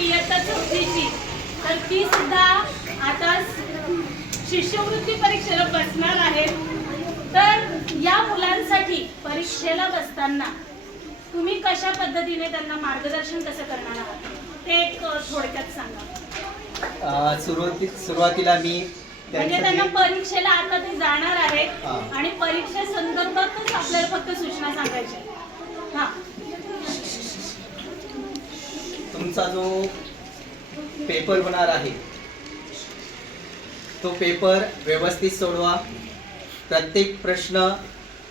इयत्ता 4थीची, तर ती सुद्धा आता शिष्यवृत्ती परीक्षेला बसणार आहेत. तर या मुलांसाठी परीक्षेला बसताना तुम्ही कशा पद्धतीने त्यांना मार्गदर्शन कसं करणार आहात ते एक थोडक्यात सांगा. सुरुवातीला मी म्हणजे त्यांना परीक्षेला आता ते जाणार आहेत आणि परीक्षे संदर्भातच आपल्याला फक्त सूचना सांगायच्या. हा, तुमचा जो पेपर होणार आहे तो पेपर व्यवस्थित सोडवा. प्रत्येक प्रश्न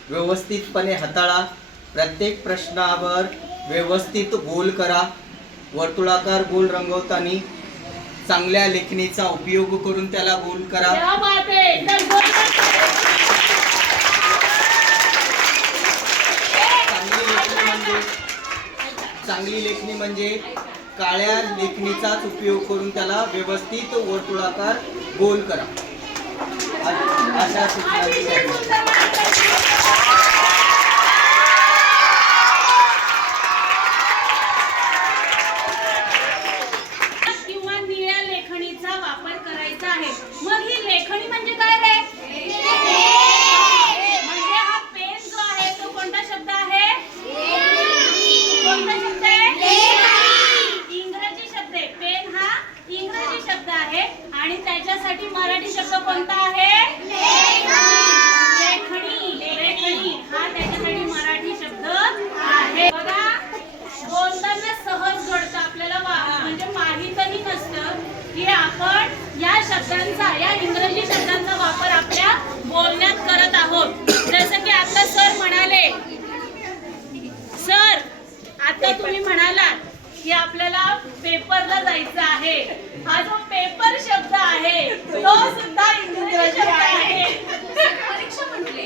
व्यवस्थितपणे हाताळा. प्रत्येक प्रश्नावर व्यवस्थित गोल करा. वर्तुळाकार गोल रंगवताना चांगल्या लेखणीचा उपयोग करून त्याला गोल करा. चांगली लेखणी म्हणजे काळ्या लेखणीचाच उपयोग करून त्याला व्यवस्थित वर्तुळाकार गोल करा. अशा सूचना मग ही लेखणी म्हणजे काय रे? म्हणजे हा पेन जो आहे तो कोणता शब्द आहे? कोणता शब्द आहे? इंग्रजी शब्द आहे. पेन हा इंग्रजी शब्द आहे आणि त्याच्यासाठी मराठी शब्द कोणता आहे? लेखणी. लेखणी हा त्याच्यासाठी मराठी शब्द आहे. बघा, बोलताना सहज घडतं आपल्याला, म्हणजे माहितही नसतं की आपण या शब्दांचा, या इंग्रजी शब्दांचा वापर आपल्या बोलण्यात करत आहोत. जसं की आता सर म्हणाले, सर आता तुम्ही म्हणालात की आपल्याला पेपरला जायचं आहे. हा जो पेपर शब्द आहे तो सुद्धा इंग्रजी शब्द आहे. परीक्षा म्हटले,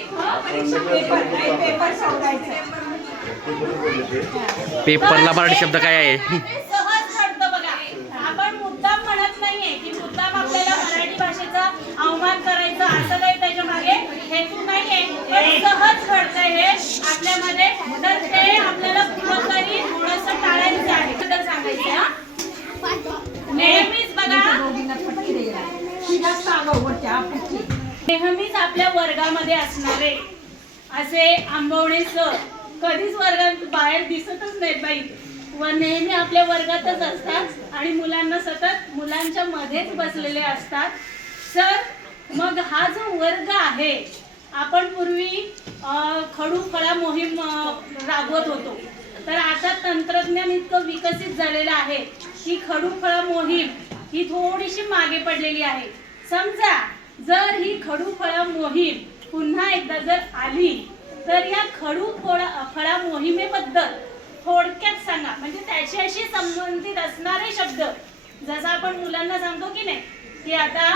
पेपर शोधायचं. पेपरला मराठी शब्द काय आहे? सहज घडतं बघा. आपण मुद्दाम म्हणत नाहीये की मुद्दाम आपल्याला मराठी भाषेचा अवमान करायचा, असं काही त्याच्या मागे हेतू नाहीये. पण सहज घडतंय हे आपल्यामध्ये. तर ते आपल्याला कुठंतरी थोडंसं टाळायचं आहे. तर सांगायचं हा, नेहमीच बघा, नेहमीच आपल्या वर्गामध्ये असणारे असे आंबवणे सर कधीच वर्गात बाहेर दिसतच नाहीत बाई, व नेहमी आपल्या वर्गातच असतात आणि मुलांना सतत मुलांच्या मध्येच बसलेले असतात. सर, मग हा जो वर्ग आहे, आपण पूर्वी खडू फळा मोहीम राबवत होतो. तर आता तंत्रज्ञान इतकं विकसित झालेलं आहे की खडू फळा मोहीम ही थोडीशी मागे पडलेली आहे. समजा जर ही खडू फळा मोहीम पुन्हा एकदा जर आली तर या खडू फळा मोहिमेबद्दल थोडक्यात सांगा. म्हणजे त्याच्याशी संबंधित असणारे शब्द, जसं आपण मुलांना सांगतो की नाही की आता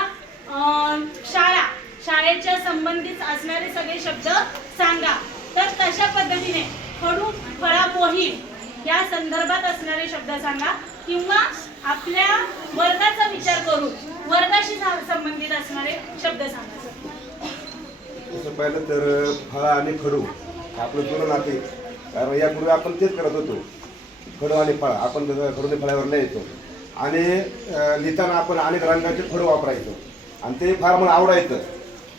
शाळेच्या संबंधित असणारे सगळे शब्द सांगा. तर तशा पद्धतीने खडू फळा मोहीम या संदर्भात असणारे शब्द सांगा, किंवा आपल्या वर्गाचा विचार करून वर्गाशी संबंधित असणारे शब्द सांगा. तसं पाहिलं तर फळा आणि खडू आपलं जुनं नाते, कारण यापूर्वी आपण तेच करत होतो. खडू आणि फळा आपण खडूने फळ्यावर लिहायचो आणि लिहिताना आपण अनेक रंगाचे खडू वापरायचो आणि ते फार मला आवडायचं.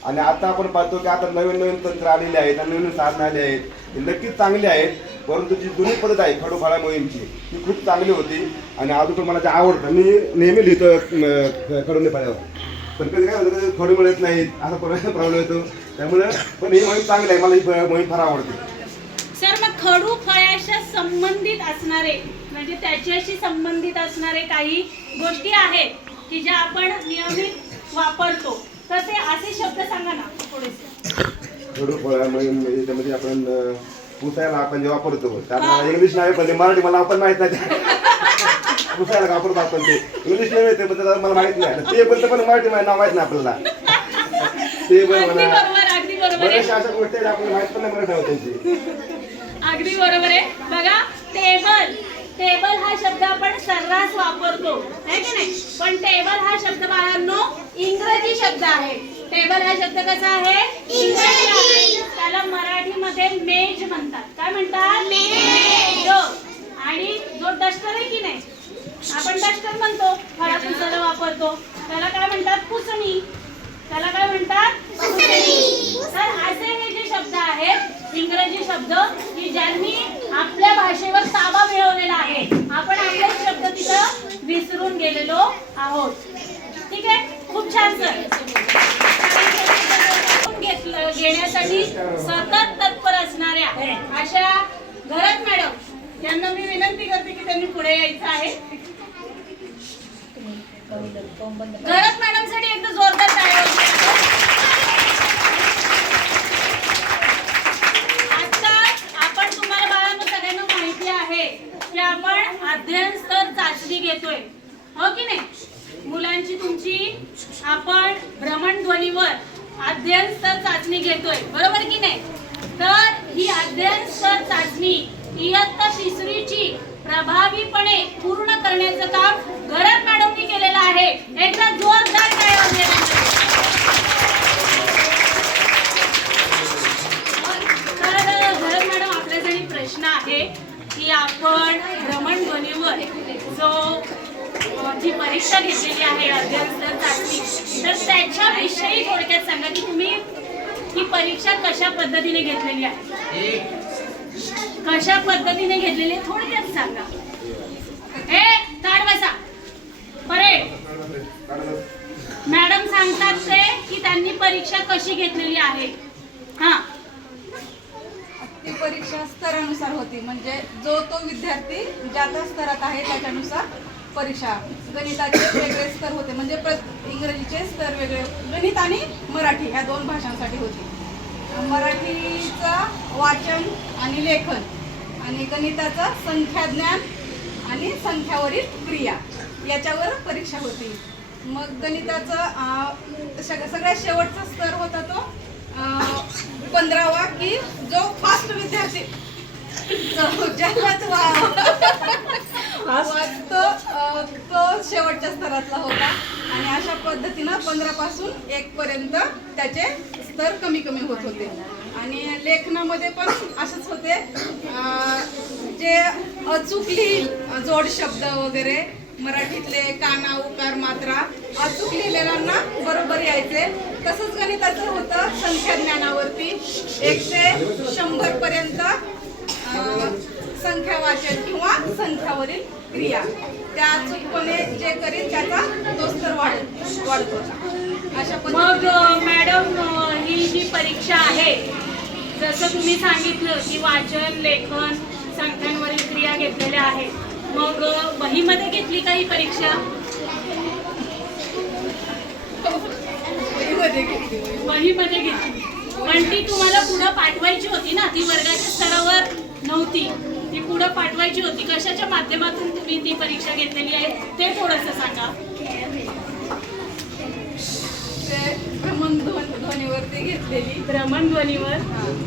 आणि आता आपण पाहतो की आता नवीन नवीन तंत्र आलेले आहेत आणि नवीन साधनं आले आहेत, हे नक्कीच चांगली आहेत. परंतु जी जुनी पद्धत आहे खडू फळा मोहीमची ती खूप चांगली होती आणि अजून पण मला ते आवडतं. मी नेहमी लिहितो खडूने फळ्यावर, पण कधी काय होतं खडू मिळत नाहीत, असा प्रॉब्लेम येतो. त्यामुळे पण ही मोहीम चांगली आहे, मला ही मोहीम फार आवडते. सर, मग खडू फळ्याशी संबंधित असणारे, म्हणजे त्याच्याशी संबंधित असणारे काही गोष्टी आहेत की ज्या आपण नियमित वापरतो, तर ते असे शब्द सांगा ना थोडेसे. खडू फळा मोहीम म्हणजे त्यामध्ये आपण पुसायला आपण जे वापरतो, त्याला इंग्लिश नाव पण मराठी मला आपण माहित नाही. पुसायला वापरतो आपण, ते इंग्लिश नाही येते पण मला माहित नाही. ते पण मराठी नाव माहित नाही आपल्याला. ते बरोबर अशा गोष्टी आपल्याला माहित पण नाही मराठी होत्यांची. अगदी बरोबर आहे. बघा, टेबल हा शब्द आपण सर्रास वापरतो, आहे की नाही? पण टेबल हा शब्द बाळांनो इंग्रजी शब्द आहे. टेबल हा शब्द कसा आहे? इंग्रजी आहे. त्याला मराठीमध्ये मेज म्हणतात. काय म्हणतात? मेज. आणि जो डस्टर आहे की नाही, आपण डस्टर म्हणतो, फळा पुसायला वापरतो, त्याला काय म्हणतात? पुसणी. त्याला काय म्हणतात? पुसणी. तर असे हे जे शब्द आहेत इंग्रजी शब्द की ज्यांनी आपल्या भाषेवर ताबा मिळवलेला आहे, आपण आपले शब्द तिथं विसरून गेलेलो आहोत. ठीक आहे, खूप छान सर. घेण्यासाठी सतत तत्पर असणाऱ्या अशा घरात मॅडम यांना मी विनंती करते की त्यांनी पुढे यायचं आहे. घरात मॅडम साठी एकदा जोरदार टाळ्या वाजवा. आता आपण तुम्हाला बाळांनो सगळ्यांना माहिती आहे की आपण अध्ययन स्तर चाचणी घेतोय, हो की नाही? मुलांची तुमची आपण भ्रमणध्वनीवर अध्ययन स्तर चाचणी घेतोय, बरोबर की नाही? तर ही अध्ययन स्तर चाचणी इयत्ता 3री ची प्रभावीपणे पूर्ण करण्याचं काम घरात मॅडमनी केलेलं आहे. एकदा जोरदार टाळ्या वाजवा. तर घरात मॅडम आपल्यासाठी प्रश्न आहे की आपण भ्रमणध्वनीवर जी परीक्षा घेतलेली आहे अध्ययन स्तर चाचणी, तर त्याच्याविषयी थोडक्यात सांगा की तुम्ही ही परीक्षा कशा पद्धतीने घेतलेली आहे, कशा पद्धतीने घेतलेली आहे थोडक्यात सांगा. हे ताड बसा. परेड मॅडम सांगतात ते की त्यांनी परीक्षा कशी घेतलेली आहे. हा, ती परीक्षा स्तरानुसार होती, म्हणजे जो तो विद्यार्थी ज्या त्या स्तरात आहे त्याच्यानुसार परीक्षा. गणिताचे वेगळे स्तर होते, म्हणजे इंग्रजीचे स्तर वेगळे, गणित आणि मराठी ह्या 2 भाषांसाठी होती. मराठीचं वाचन आणि लेखन आणि गणिताचं संख्याज्ञान आणि संख्यावरील क्रिया याच्यावर परीक्षा होती. मग गणिताचं सगळ्यात शेवटचा स्तर होता तो 15वा, की जो फास्ट विद्यार्थी तो शेवटच्या स्तरातला होता. आणि अशा पद्धतीनं 15 पासून 1 पर्यंत त्याचे स्तर कमी कमी होत होते. आणि लेखनामध्ये पण असंच होते, जे अचूक लिहिल जोड शब्द वगैरे मराठीतले काना उकार मात्रा अचूक लिहिलेल्यांना बरोबर यायचे. तसंच गणिताचं होतं संख्या ज्ञानावरती 1 ते 100 पर्यंत संख्या वाचन किंवा संख्यावरील क्रिया त्या अचूकपणे जे करीत त्याचा तो स्तर वाढत होता. अशा मग मॅडम ही जी परीक्षा आहे, जसं तुम्ही सांगितलं की वाचन लेखन संख्यांवरील क्रिया घेतलेल्या आहेत, मग वहीमध्ये घेतली का ही परीक्षा? वहीमध्ये घेतली, पण ती तुम्हाला पुढे पाठवायची होती ना, ती वर्गाच्या स्तरावर नव्हती, ती पुढे पाठवायची होती. कशाच्या माध्यमातून तुम्ही ती परीक्षा घेतलेली आहे ते थोडंसं सांगा. भ्रमणध्वनीवरती घेतलेली. भ्रमणध्वनीवर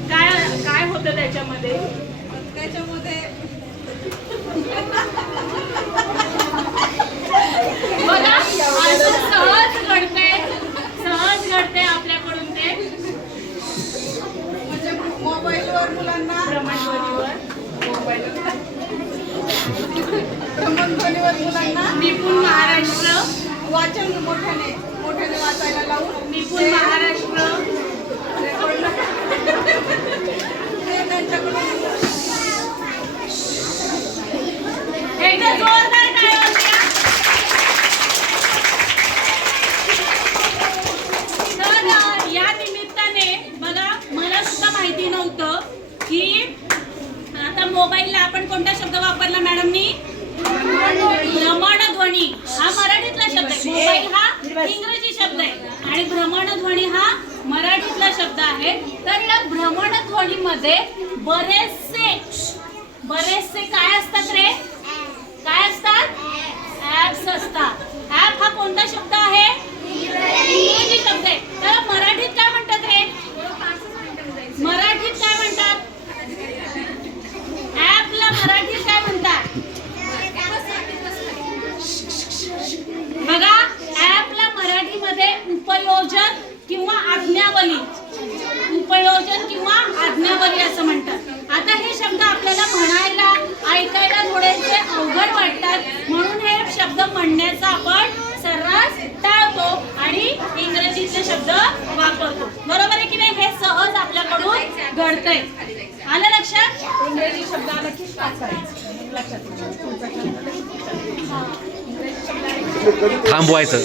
काय काय होतं त्याच्यामध्ये? बघा, असं सहज घडते आपल्याकडून ते. म्हणजे मोबाईलवर मुलांना भ्रमणध्वनीवर मुलांना निपुण महाराष्ट्र वाचन मोठ्याने वाचायला लावून निपुण महाराष्ट्र एकदा जोरदार टाळ्या वाजवा. तर या निमित्ताने बघा, मला सुद्धा माहिती नव्हतं की आता मोबाईलला आपण कोणता शब्द वापरला मॅडमनी? भ्रमणध्वनी. हा मराठीतला शब्द आहे. मोबाईल हा इंग्रजी शब्द आहे आणि भ्रमणध्वनी हा मराठीतला शब्द आहे. तर या भ्रमणध्वनीमध्ये बरेचसे काय असतात रे? काय असतात? ऍप्स असतात. ऍप हा कोणता शब्द आहे? इंग्रजी शब्द आहे. त्याला मराठीत काय म्हणतात रे? मराठीत काय म्हणतात? ऍपला मराठीत काय म्हणतात? बघा, ऍपला मराठीमध्ये उपयोजन किंवा आज्ञावली असं म्हणतात. आता हे शब्द आपल्याला म्हणायला ऐकायला थोडे म्हणण्याचा आपण सर्रास टाळतो आणि इंग्रजीतले शब्द वापरतो. बरोबर आहे की नाही? हे सहज आपल्याकडून घडतंय. आलं लक्षात? इंग्रजी शब्द आला की स्टार्ट करायचं. लक्षात थांबवायचं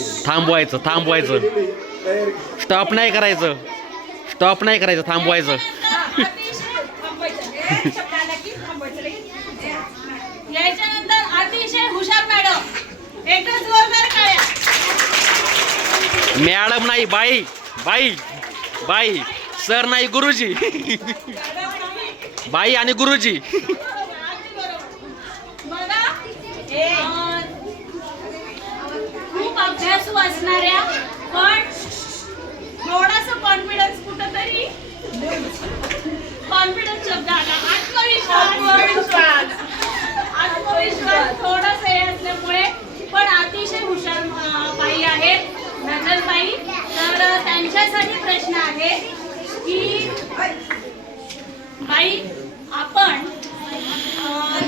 स्टॉप नाही करायचं थांबवायचं. याच्यानंतर अतिशय हुशार मॅडम. एकच जोरदार टाळ्या. मॅडम नाही, बाई सर नाही, गुरुजी. बाई आणि गुरुजी. बघा, खूप अभ्यासू असणाऱ्या पण थोडासा कॉन्फिडन्स कुठंतरी कॉन्फिडन्स शब्द आला. आत्मविश्वास थोडासा हे असल्यामुळे पण अतिशय हुशार बाई आहेत नजरबाई. तर त्यांच्यासाठी प्रश्न आहे की बाई, आपण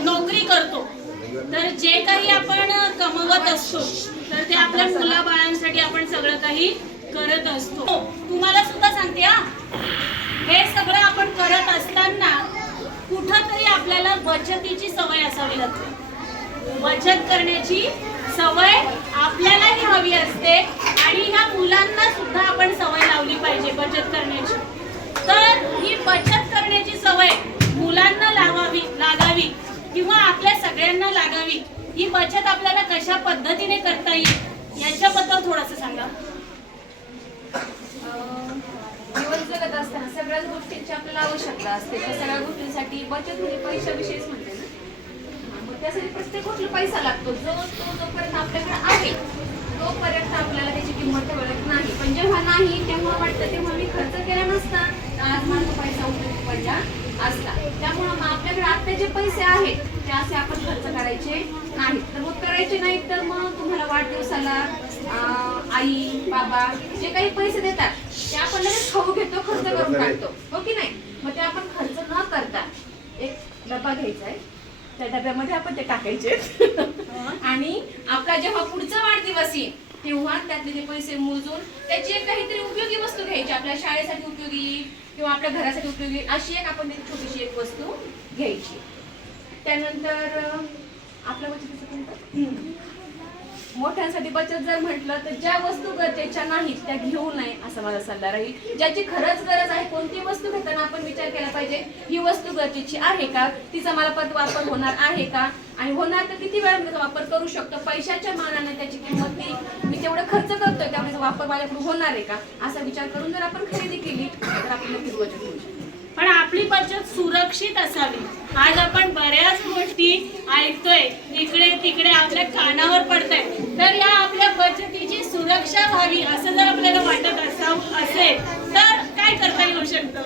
नोकरी करतो तर जे काही आपण कमवत असतो तर ते आपल्या मुलाबाळांसाठी आपण सगळं काही करत असतो. तुम्हाला सुद्धा सांगते हा, हे सगळं आपण करत असताना कुठंतरी आपल्याला बचतीची सवय असावी लागते. बचत करण्याची सवय आपल्यालाही हवी असते आणि ह्या मुलांना सुद्धा आपण सवय लावली पाहिजे बचत करण्याची. तर ही बचत करण्याची सवय मुलांना लागावी किंवा आपल्या सगळ्यांना लागावी, ही बचत आपल्याला कशा पद्धतीने करता येईल याच्याबद्दल थोडंसं सांगा. दिवस जगत असताना सगळ्याच गोष्टींची आपल्याला आवश्यकता असते. त्या सगळ्या गोष्टींसाठी बचत म्हणजे पैशाविषयीच म्हणते ना. मग त्यासाठी प्रत्येक गोष्टीला पैसा लागतो. जोपर्यंत आपल्याकडे आहे तोपर्यंत आपल्याला त्याची किंमत कळत नाही. पण जेव्हा नाही तेव्हा वाटतं तेव्हा मी खर्च केला नसता तर आज माझा पैसा उपयोगी पडला असता. त्यामुळं मग आपल्याकडे आता जे पैसे आहेत ते असे आपण खर्च करायचे नाहीत. तर मग करायचे नाहीत तर मग तुम्हाला वाढदिवसाला आई बाबा जे काही पैसे देतात ते आपण लगेच खाऊ घेतो, खर्च करून टाकतो, हो की नाही? मग ते आपण खर्च न करता एक डबा घ्यायचा आहे, त्या डब्यामध्ये आपण ते टाकायचे आणि आपला जेव्हा पुढचा वाढदिवस येईल तेव्हा त्यातले जे पैसे मोजून त्याची एक काहीतरी उपयोगी वस्तू घ्यायची. आपल्या शाळेसाठी उपयोगी किंवा आपल्या घरासाठी उपयोगी अशी एक आपण त्याची छोटीशी एक वस्तू घ्यायची. त्यानंतर आपल्या बचतीचं कोणतं मोठ्यांसाठी बचत जर म्हटलं तर ज्या वस्तू गरजेच्या नाहीत त्या घेऊ नये असा माझा सल्ला राहील. ज्याची खरंच गरज आहे कोणती वस्तू घेताना आपण विचार केला पाहिजे ही वस्तू गरजेची आहे का, तिचा मला परत वापर होणार आहे का, आणि होणार तर किती वेळा मी त्याचा वापर करू शकतो. पैशाच्या मानाने त्याची किंमत मी तेवढं खर्च करतोय त्यामुळे वापर माझ्याकडून होणार आहे का असा विचार करून जर आपण खरेदी केली तर आपण नक्कीच बचत होऊ शकतो. पण आपली बचत सुरक्षित असावी. आज आपण बऱ्याच गोष्टी ऐकतोय, इकडे तिकडे आपल्या कानावर पडतंय. तर या आपल्या बचतीची सुरक्षा व्हावी असं जर आपल्याला वाटत असेल तर काय करता येऊ शकतं?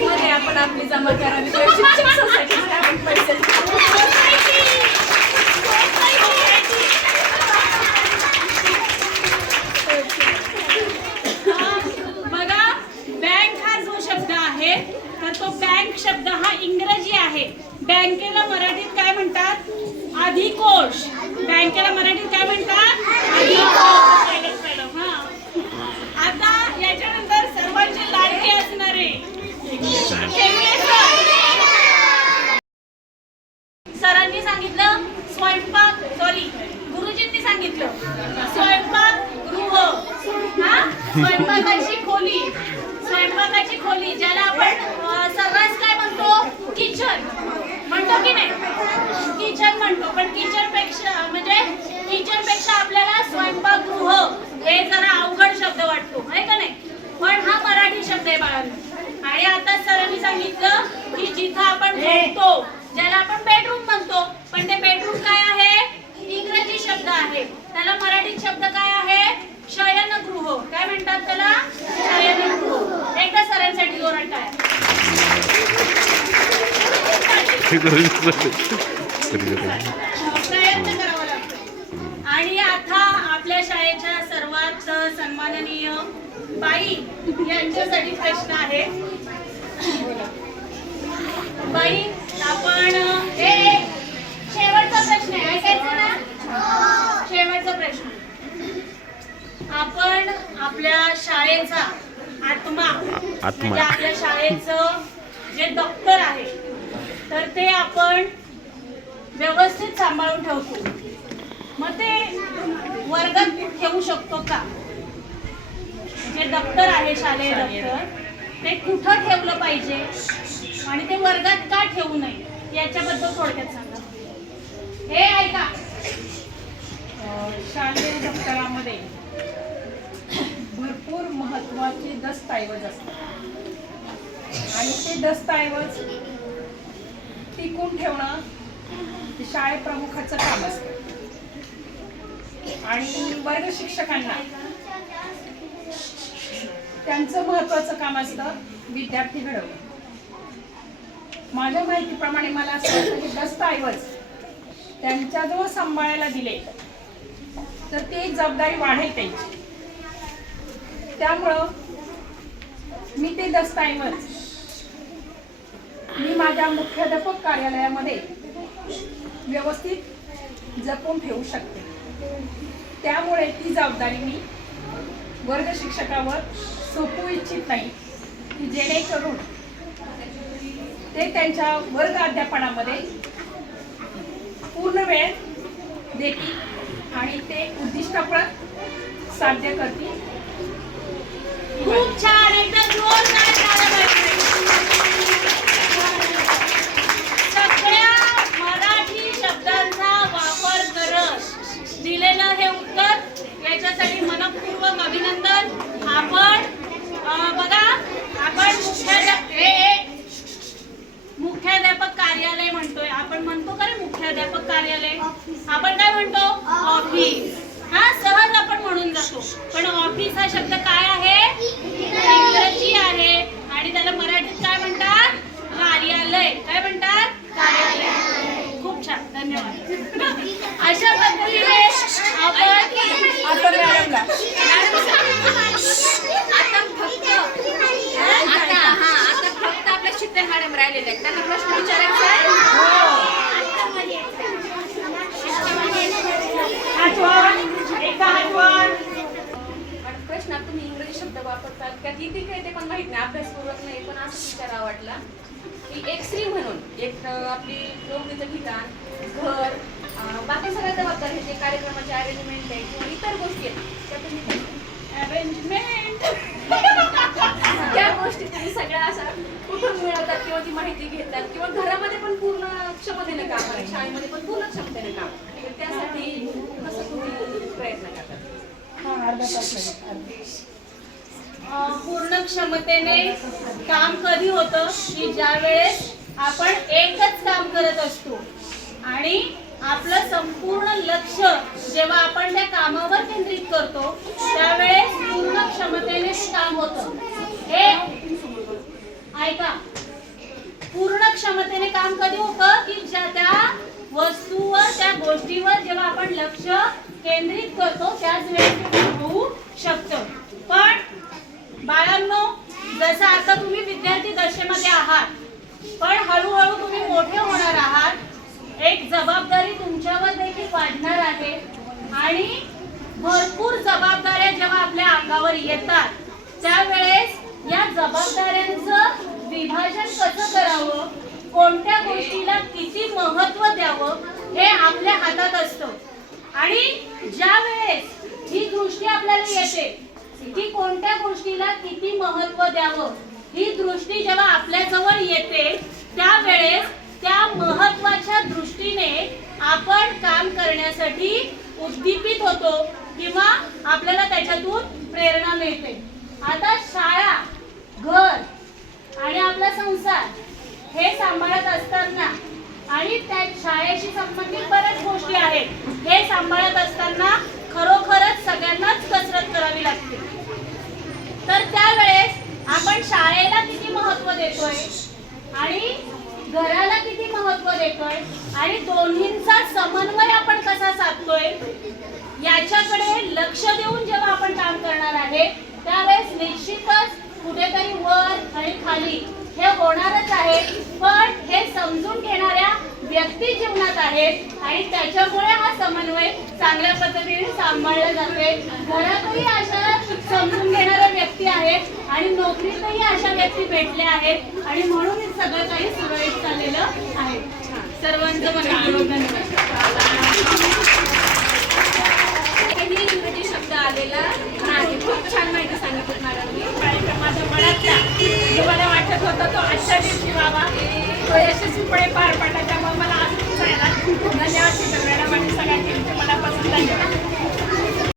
मध्ये आपण आपली जमा करावी शिक्षक सोसायटीमध्ये आपण पैसे बघा, बँक हा जो शब्द आहे तर तो बँक शब्द हा इंग्रजी आहे. बँकेला मराठीत काय म्हणतात? अधिकोष. बँकेला मराठीत काय म्हणतात? अधिकोष. हा, आता याच्यानंतर सर्वांचे लाडके असणारे सरांनी सांगितलं गुरुजींनी सांगितलं स्वयंपाकगृह. हा, स्वयंपाकाची खोली ज्याला आपण सर्रास काय म्हणतो? किचन म्हणतो की नाही? किचन म्हणतो. पण किचन पेक्षा आपल्याला स्वयंपाकगृह हे जरा अवघड शब्द वाटतो, आहे का नाही? पण हा मराठी शब्द आहे बाळांनो. आणि आता सरांनी सांगितलं की जिथं आपण झोपतो ज्याला आपण बेडरूम म्हणतो, पण ते बेडरूम काय आहे? इंग्रजी शब्द आहे. त्याला मराठी शब्द काय आहे? शयनगृह. काय म्हणतात त्याला? शयनगृह. एकदा सरांसाठी जोरात टाळ्या. प्रयत्न करावा लागतो. आणि आता आपल्या शाळेच्या सर्वात सन्माननीय बाई यांच्यासाठी प्रश्न आहे. बाई आपण शेवटचा प्रश्न आहे, ऐकायचं ना? शेवटचा प्रश्न. आपण आपल्या शाळेचा आत्मा म्हणजे आपल्या शाळेचं जे दप्तर आहे तर ते आपण व्यवस्थित सांभाळून ठेवतो. मग ते वर्गात ठेवू शकतो का? जे दप्तर आहे शालेय दप्तर ते कुठं ठेवलं पाहिजे आणि ते वर्गात का ठेवू नये याच्याबद्दल थोडक्यात सांगा. हे ऐका, शालेय दप्तरामध्ये भरपूर महत्त्वाचे दस्तऐवज असतात आणि ते दस्तऐवज टिकून ठेवणं हे शाळेप्रमुखाचं काम असतं आणि वर्ग शिक्षकांना त्यांचं महत्त्वाचं काम असतं विद्यार्थी घडवणं. माझ्या माहितीप्रमाणे मला असं वाटतं की दस्तऐवज त्यांच्याजवळ सांभाळायला दिले तर ती एक जबाबदारी वाढेल त्यांची. त्यामुळं मी ते दस्तऐवज मी माझ्या मुख्याध्यापक कार्यालयामध्ये व्यवस्थित जपून ठेवू शकते. त्यामुळे ती जबाबदारी मी वर्ग शिक्षकावर सोपवू इच्छित नाही की जेणेकरून ते त्यांच्या वर्ग अध्यापनामध्ये पूर्ण वेळ देतील आणि ते उद्दिष्टप्रद साध्य करतील. खूप छान, एकदा जोरदार टाळ्या वाजवा. सगळ्या मराठी शब्दांचा वापर करत दिलेलं हे उत्तर याच्यासाठी मनपूर्वक अभिनंदन. आपण बघा, आपण मुख्याध्यापक कार्यालय म्हणतोय. आपण म्हणतो का रे मुख्याध्यापक कार्यालय? आपण काय म्हणतो? ऑफिस. हा, सहज आपण म्हणून जातो, पण ऑफिस हा शब्द काय आहे? इंग्रजी आहे आणि त्याला मराठीत काय म्हणतात? कार्यालय. काय म्हणतात? कार्यालय. खूप छान, धन्यवाद. अशा पद्धतीने आपण आता मॅडमला आता फक्त आपल्या शीतल मॅडम राहिलेले आहेत, त्यांना प्रश्न विचारायचा आहे. आणि प्रश्नात तुम्ही इंग्रजी शब्द वापरतात त्यात किती काय ते पण माहित नाही, अभ्यासपूर्वक नाही, पण असं विचारावं वाटला की एक स्त्री म्हणून एक आपली नोकरीचं ठिकाण, घर, बाकी सगळ्या जबाबदारी जे कार्यक्रमाचे अरेंजमेंट आहे किंवा इतर गोष्टी आहेत त्या तुम्ही अरेंजमेंट त्या गोष्टी तुम्ही सगळ्या अशा कुठून मिळवतात किंवा ती माहिती घेतात किंवा घरामध्ये पण पूर्ण क्षमतेने काम आहे, शाळेमध्ये पण पूर्ण क्षमतेने काम, त्यासाठी कसं तुम्ही प्रयत्न करतात? पूर्ण क्षमतेने काम कधी होतं की ज्या वेळेस आपण एकच काम करत असतो आणि आपलं संपूर्ण लक्ष जेव्हा आपण त्या कामावर केंद्रित करतो त्यावेळेस पूर्ण क्षमतेने ते काम होतं. हे ऐका, पूर्ण क्षमतेने काम कधी होतं की ज्या त्या वस्तूवर त्या गोष्टीवर जेव्हा आपण लक्ष केंद्रित करतो त्याच वेळेस ते काम होऊ शकतं. पण बाळांनो, जसं आता तुम्ही विद्यार्थी दशेमध्ये आहात पण हळूहळू तुम्ही मोठे होणार आहात, एक जबाबदारी तुमच्यावर देखील वाढणार आहे आणि भरपूर जबाबदाऱ्या जेव्हा आपल्या अंगावर येतात त्यावेळेस या जबाबदाऱ्यांचं विभाजन कसं करावं, कोणत्या गोष्टीला किती महत्त्व द्यावं हे आपल्या हातात असतं. आणि ज्या वेळेस ही दृष्टी आपल्याला येते की कोणत्या गोष्टीला किती महत्त्व द्यावं, ही दृष्टी जेव्हा आपल्या जवळ येते त्यावेळेस त्या महत्त्वाच्या दृष्टीने आपण काम करण्यासाठी उद्दीपित होतो किंवा आपल्याला त्याच्यातून प्रेरणा मिळते. आता शाळा, घर आणि आपला संसार हे सांभाळत असताना आणि त्या शाळेशी संबंधित बऱ्याच गोष्टी आहेत, हे सांभाळत असताना खरोखरच सगळ्यांनाच कसरत करावी लागते. तर त्यावेळेस आपण शाळेला किती महत्त्व देतोय आणि घराला किती महत्त्व देतोय आणि दोन्हींचा समन्वय आपण कसा साधतोय याच्याकडे लक्ष देऊन जेव्हा आपण काम करणार आहे त्यावेळेस निश्चितच कुठेतरी वर आणि खाली हे होणारच आहे. पण हे व्यक्ती जीवनात आहेत आणि त्याच्यामुळे हा समन्वय चांगल्या पद्धतीने सांभाळला जाते. घरातही अशा समजून घेणाऱ्या व्यक्ती आहेत आणि नोकरीतही अशा व्यक्ती भेटल्या आहेत आणि म्हणून हे सगळं काही सुरळीत चाललेलं आहे. सर्वांचं मनापूर्वक धन्यवाद. काही इंग्रजी शब्द आलेला नाही. खूप छान माहिती सांगितली मॅडमनी. कार्यक्रमाच्या मनातल्या जो मला वाटत होता तो आजच्या दिवशी बाबा तो यशस्वीपणे पार पडला. त्यामुळे मला असं धन्यवाद मॅडम आणि सगळ्यांचे मनापासून धन्यवाद.